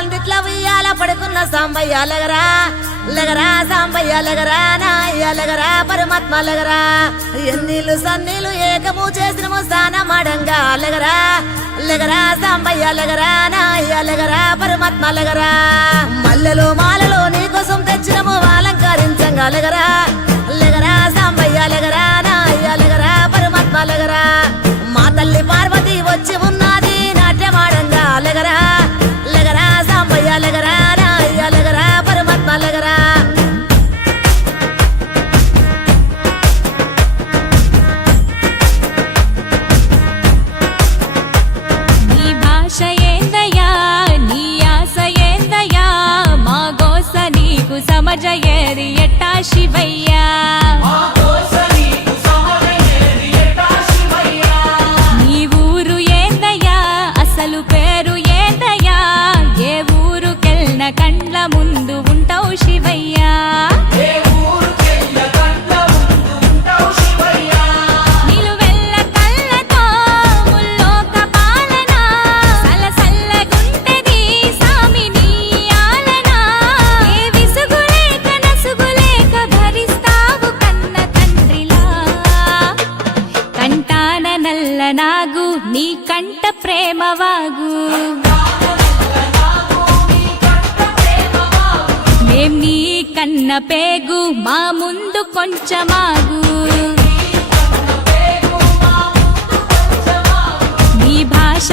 పందిట్ల ఉయ్యాల పడుకున్న సాంబయ్య లెగరా లెగరా సాంబయ్య లెగరా నాయ్య లెగరా పరమాత్మ లెగరా ఎన్నీళ్ళు సన్నీళ్ళు ఏకము చేసినము స్నానమాడంగా లెగరా లెగరా సాంబయ్య లెగరా నాయ్య లెగరా పరమాత్మ లెగరా మల్లెలు మాలలో నీకోసం తెచ్చినము అలంకరించంగా లెగరా లెగరా సాంబయ్య లెగరా నాయ్య లెగరా పరమాత్మ లెగరా మా తల్లి పార్వతి వచ్చి ఉన్నది నాట్యమాడంగా లెగరా లెగరా సాంబయ్య లెగరా నాయ్య లెగరా పరమాత్మ లెగరా నీ భాష ఏందయ్యా నీ ఆశ ఏందయ్యా మా గోస నీకు సమజయేది ఎట్టా శివయ్యా నీ ఊరు ఏందయ్యా అసలు పేరు ఏందయ్యా ఏ ఊరుకెళ్ళిన కండ్ల ముందు ఉంటావు శివయ్యా నిలువెల్ల కళ్ళతో ముల్లోక పాలన సలసల్లగుంటది సామి నీ ఆలన ఏ విసుగులేక నసుగులేక భరిస్తావు కన్న తండ్రిలా కంటాన నల్ల నాగు నీ కంట ప్రేమవాగు మేం నీ కన్న పేగు మా ముందు కొంచెమాగు నీ భాష